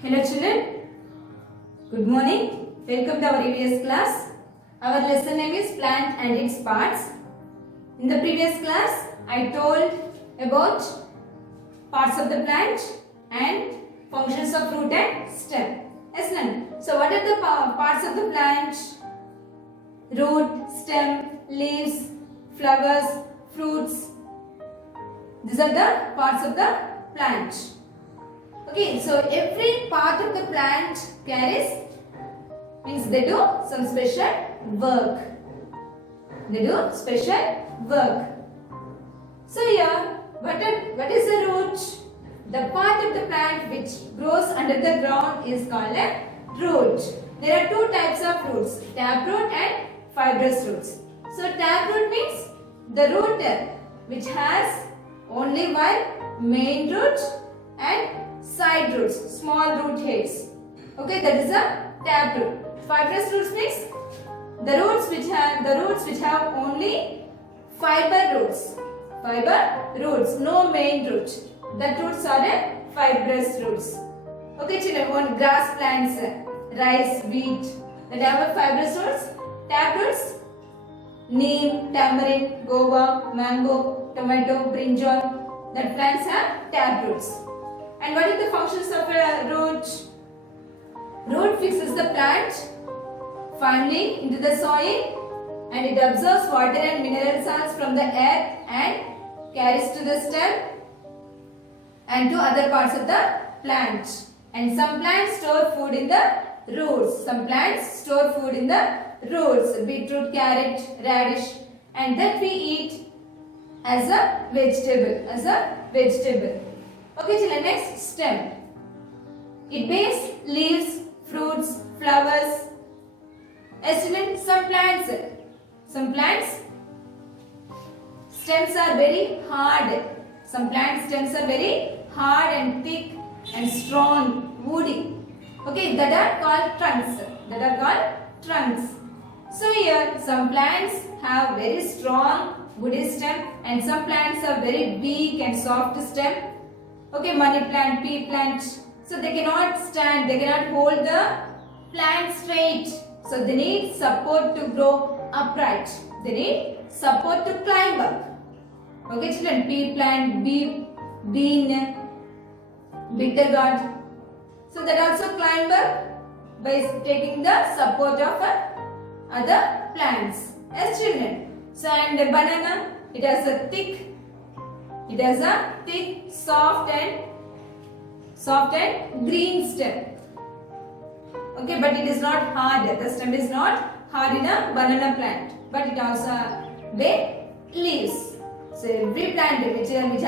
Hello children, good morning. Welcome to our EVS class. Our lesson name is plant and its parts. In the previous class, I told about parts of the plant and functions of root and stem. Yes, none. So what are the parts of the plant? Root, stem, leaves, flowers, fruits. These are the parts of the plant. Okay, so every part of the plant carries, means they do some special work. They do special work. So here, what is the root? The part of the plant which grows under the ground is called a root. There are two types of roots, taproot and fibrous roots. So taproot means the root which has only one main root and side roots, small root heads. Okay, that is a taproot. Fibrous roots means the roots which have only fiber roots. Fiber roots, no main root. That roots are a fibrous roots. Okay, children, one grass plants, rice, wheat, that have a fibrous roots. Taproots, neem, tamarind, guava, mango, tomato, brinjal. That plants have taproots. And what are the functions of a root? Root fixes the plant firmly into the soil and it absorbs water and mineral salts from the earth and carries to the stem and to other parts of the plant. And some plants store food in the roots. Some plants store food in the roots. Beetroot, carrot, radish, and that we eat as a vegetable. Okay, children, next stem. It bears leaves, fruits, flowers. Yes, children, some plants stems are very hard. Some plant stems are very hard and thick and strong, woody. Okay, that are called trunks. So here, some plants have very strong woody stem and some plants have very weak and soft stem. Okay, money plant, pea plant. So they cannot stand, they cannot hold the plant straight. So they need support to grow upright. They need support to climb up. Okay, children, pea plant, bean, bitter gourd. So that also climb up by taking the support of other plants. Yes, children. So and the banana, it has a thick, soft and green stem. Okay, but it is not hard. The stem is not hard in a banana plant, but it also bears leaves. So every plant which plant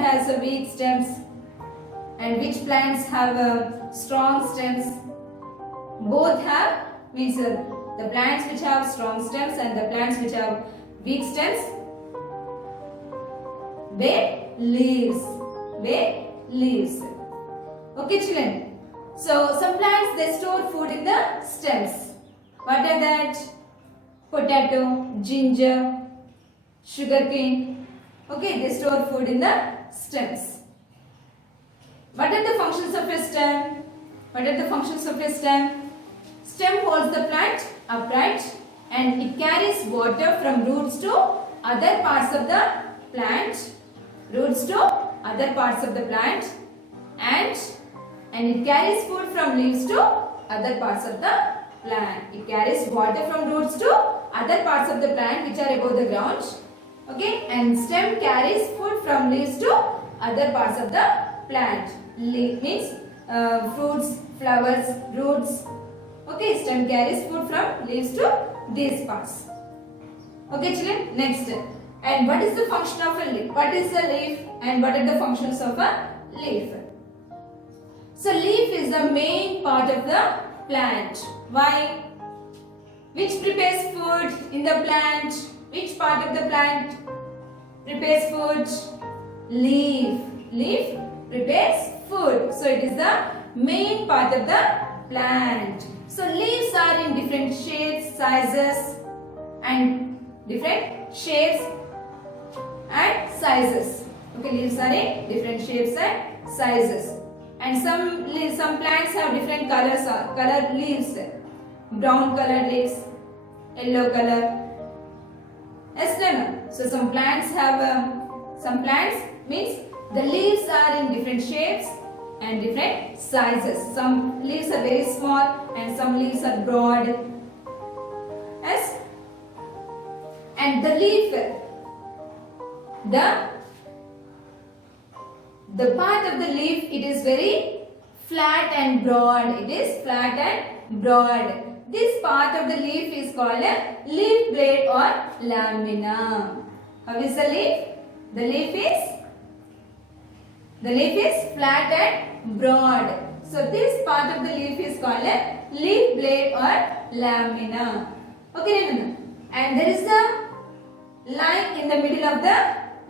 has a weak stems and which plants have strong stems. Both have, means the plants which have strong stems and the plants which have weak stems bear leaves. Okay, children. So some plants they store food in the stems. What are that? Potato, ginger, sugarcane. Okay, they store food in the stems. What are the functions of a stem? Stem holds the plant upright and it carries water from roots to other parts of the plant. And it carries food from leaves to other parts of the plant. It carries water from roots to other parts of the plant which are above the ground. Okay, and stem carries food from leaves to other parts of the plant. Leaf means fruits, flowers, roots. Okay, stem carries food from leaves to these parts. Okay, children, next. And what is the function of a leaf? What is a leaf and what are the functions of a leaf? So leaf is the main part of the plant. Why? Which prepares food in the plant? Which part of the plant prepares food? Leaf. Leaf prepares food. So it is the main part of the plant. So leaves are in different shapes, sizes and different shapes and sizes. Okay, leaves are in different shapes and sizes. And some plants have different colors or colored leaves. Brown colored leaves, yellow color. Yes, no. So some plants have some plants means the leaves are in different shapes and different sizes. Some leaves are very small and some leaves are broad. Yes. And the leaf, the part of the leaf, it is very flat and broad. It is flat and broad. This part of the leaf is called a leaf blade or lamina. How is the leaf? The leaf is flat and broad. So this part of the leaf is called a leaf blade or lamina. Okay, and there is a line in the middle of the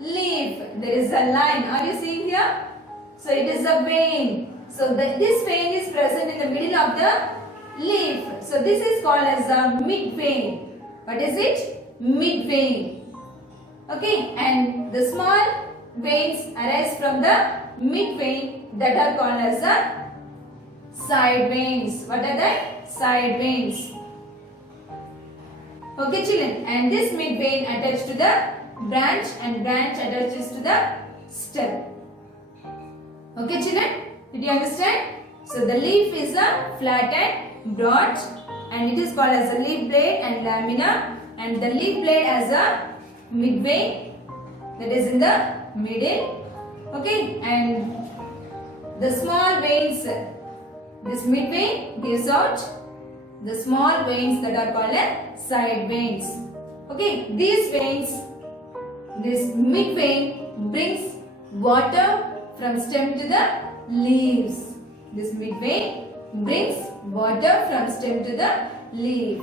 leaf. There is a line. Are you seeing here? So it is a vein. So this vein is present in the middle of the leaf. So this is called as a mid vein. What is it? Mid vein. Okay, and the small veins arise from the mid vein that are called as the side veins. What are the side veins? Okay, children, and this mid vein attached to the branch and branch attaches to the stem. Okay, children, did you understand? So the leaf is a flat and broad, and it is called as a leaf blade and lamina, and the leaf blade as a mid vein that is in the middle. Okay, and the small veins, this mid vein gives out the small veins that are called as side veins. Okay, these veins, this mid vein brings water from stem to the leaves. This mid vein brings water from stem to the leaf.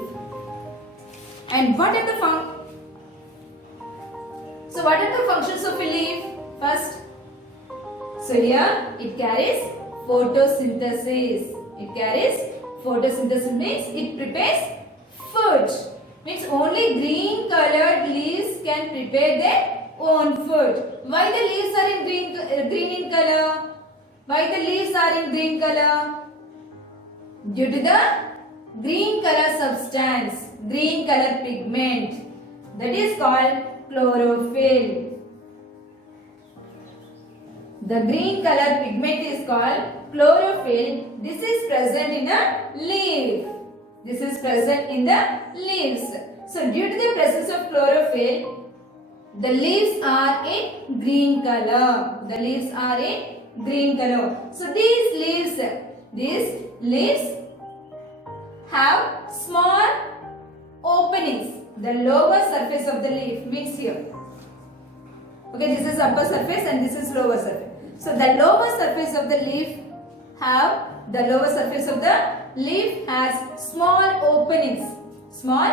And what are the what are the functions of a leaf? First, so here it carries photosynthesis. It carries photosynthesis means it prepares food. Means only green colored leaves can prepare their own food. Why the leaves are in green in color? Why the leaves are in green color? Due to the green color substance, green color pigment, that is called chlorophyll. The green color pigment is called chlorophyll. This is present in a leaf. This is present in the leaves. So due to the presence of chlorophyll, the leaves are in green color. The leaves are in green color. So these leaves have small openings. The lower surface of the leaf means here. Okay, this is upper surface and this is lower surface. So the lower surface of the leaf has small openings. Small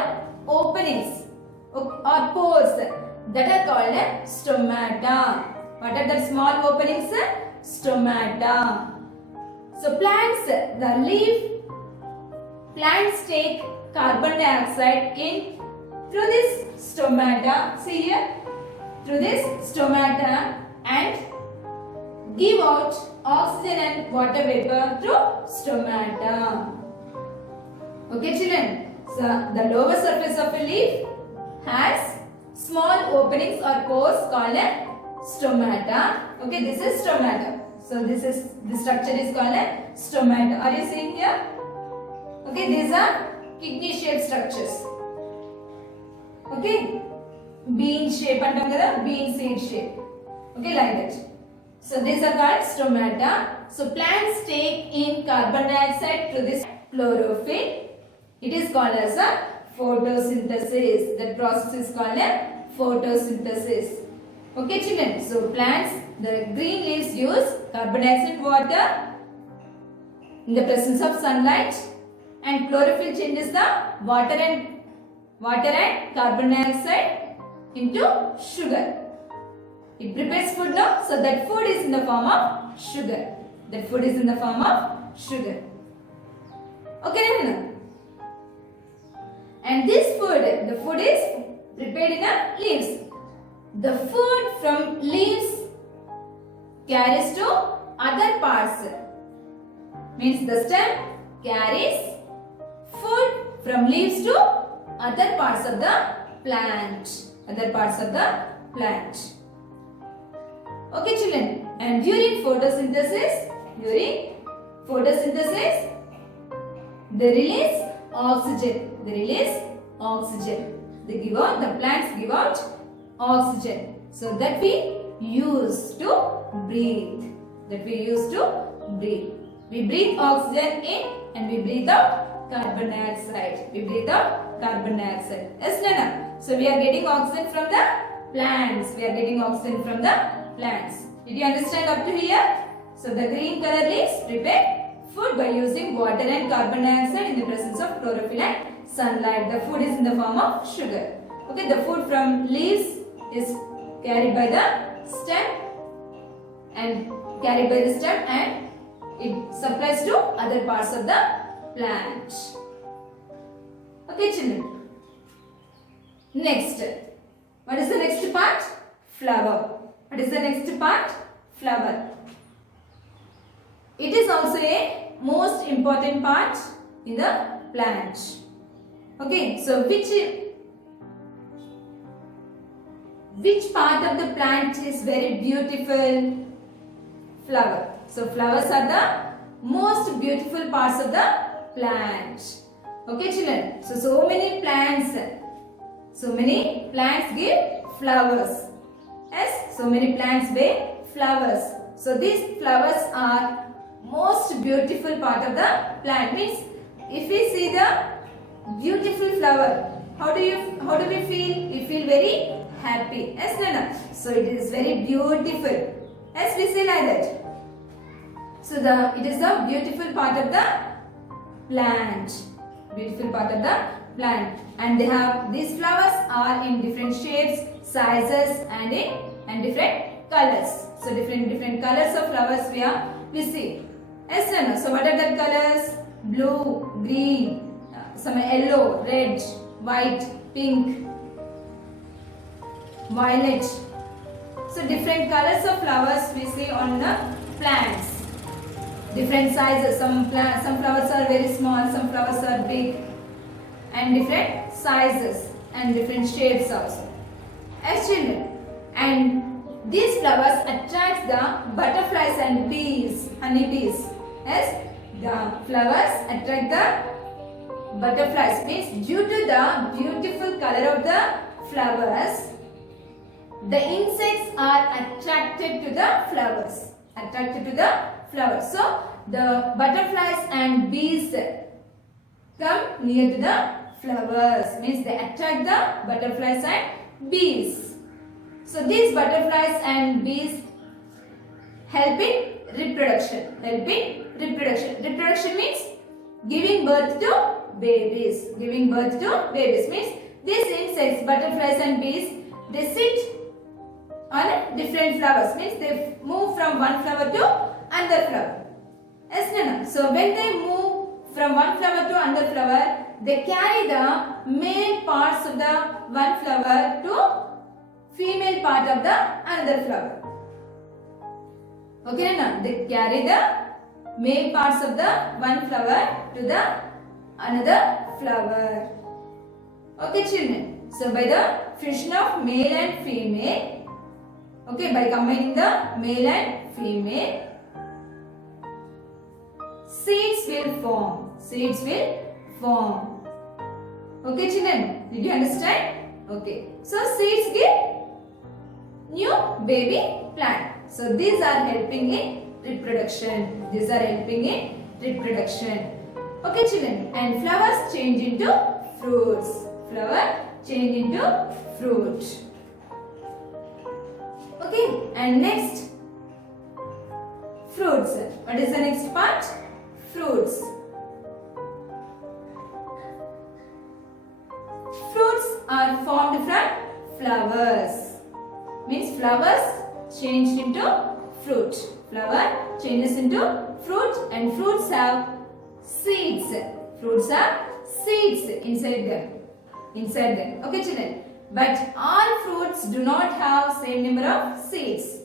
openings or pores that are called stomata. What are the small openings? Stomata. So plants take carbon dioxide in through this stomata. See here, through this stomata, and give out oxygen and water vapor through stomata. Okay, children. So the lower surface of a leaf has small openings or pores called a stomata. Okay, this is stomata. So this structure is called a stomata. Are you seeing here? Okay, these are kidney shaped structures. Okay, bean shape and bean seed shape. Okay, like that. So these are called stomata. So plants take in carbon dioxide through this chlorophyll. It is called as a photosynthesis. That process is called a photosynthesis. Okay, children. So plants, the green leaves use carbon dioxide water in the presence of sunlight, and chlorophyll changes the water and carbon dioxide into sugar. It prepares food now, so that food is in the form of sugar. That food is in the form of sugar. Okay, now. And this food, the food is prepared in the leaves. The food from leaves carries to other parts. means the stem carries food from leaves to other parts of the plant. Other parts of the plant. Okay children, and during photosynthesis, they release oxygen. The plants give out oxygen. So that we use to breathe. We breathe oxygen in and we breathe out carbon dioxide. Yes, Nana? So we are getting oxygen from the plants. Did you understand up to here? So the green color leaves prepare food by using water and carbon dioxide in the presence of chlorophyll and sunlight. The food is in the form of sugar. Okay, the food from leaves is carried by the stem and it supplies to other parts of the plant. Okay children. Next. What is the next part? Flower. Flower. It is also a most important part in the plant. Okay, so which part of the plant is very beautiful? Flower. So flowers are the most beautiful parts of the plant. Okay children. So many plants give flowers. Yes, so many plants bear flowers. So these flowers are most beautiful part of the plant. Means if we see the beautiful flower, how do we feel? We feel very happy. Yes, Nana? So it is very beautiful. Yes, we say like that. So it is the beautiful part of the plant. And these flowers are in different shapes, sizes and different colors. So different colors of flowers we see. Yes, Nana? So what are the colors? Blue, green, some yellow, red, white, pink, violet. So different colors of flowers we see on the plants. Different sizes. Some flowers are very small, some flowers are big, and different sizes and different shapes also. As children, and these flowers attract the butterflies and bees, honeybees. Yes, the flowers attract the butterflies. Means due to the beautiful color of the flowers, the insects are attracted to the flowers. So the butterflies and bees come near to the flowers. Means they attract the butterflies and bees. So these butterflies and bees help in reproduction. Reproduction means giving birth to babies. Means these insects, butterflies and bees, they sit on different flowers. Means they move from one flower to another flower. Yes, Nana? So when they move from one flower to another flower, they carry the male parts of the one flower to female part of the another flower. Okay, Nana? They carry the male parts of the one flower to the another flower. Okay, children. So by the fusion of male and female, okay, by combining the male and female, seeds will form. Okay, children, did you understand? Okay, so seeds give new baby plant. So these are helping in reproduction. Okay, children, and flowers change into fruits. Okay, and next, fruits. What is the next part? Fruits. Fruits are formed from flowers. Means flowers change into fruit. Flower changes into fruit, and fruits have seeds. Inside them. Okay, children. But all fruits do not have same number of seeds.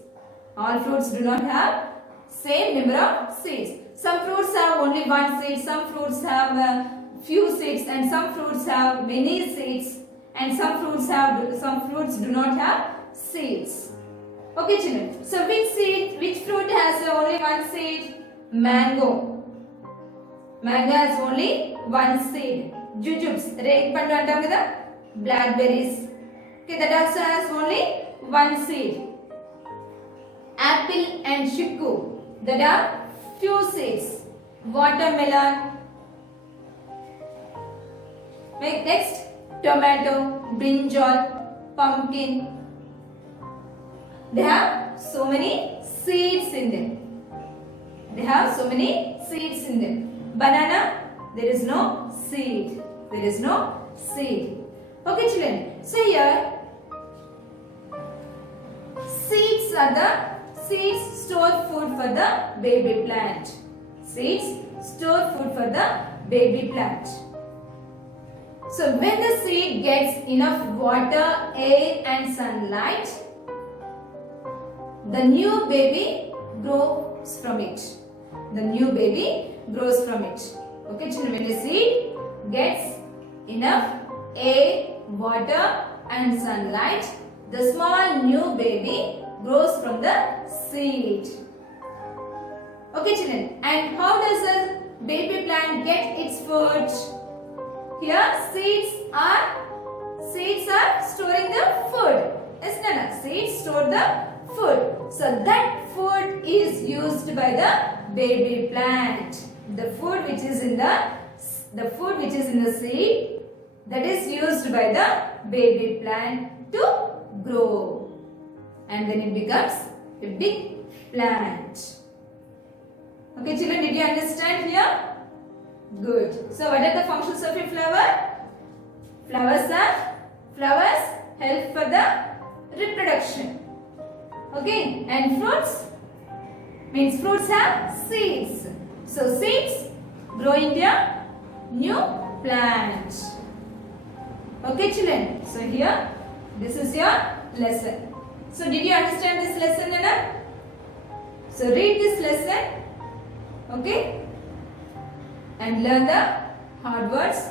Some fruits have only one seed, some fruits have few seeds, and some fruits have many seeds, and some fruits do not have seeds. Okay, children. So which fruit has only one seed? Mango. Mango has only one seed. Jujubes, red pandu antam kada? Blackberries. Okay, that also has only one seed. Apple and chiku, that are few seeds. Watermelon. Next, tomato, brinjal, pumpkin. They have so many seeds in them. They have so many seeds in them. Banana, there is no seed. There is no seed. Okay, children. So here, seeds are the seeds store food for the baby plant. Seeds store food for the baby plant. So when the seed gets enough water, air and sunlight, the new baby grows from it. The new baby grows from it. Okay, children, when the seed gets enough air, water and sunlight, the small new baby grows from the seed. Okay, children, and how does a baby plant get its food? Here seeds are storing the food. Yes, Nana, seeds store the food. So that food is used by the baby plant. The food which is in the seed, that is used by the baby plant to grow, and then it becomes a big plant. Okay, children, did you understand here? Good. So what are the functions of a flower? Flowers help for the reproduction. Okay, and fruits have seeds. So seeds grow into a new plant. Okay, children. So here, this is your lesson. So did you understand this lesson, Nana? So read this lesson. Okay, and learn the hard words.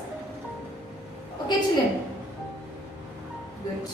Okay, children. Good.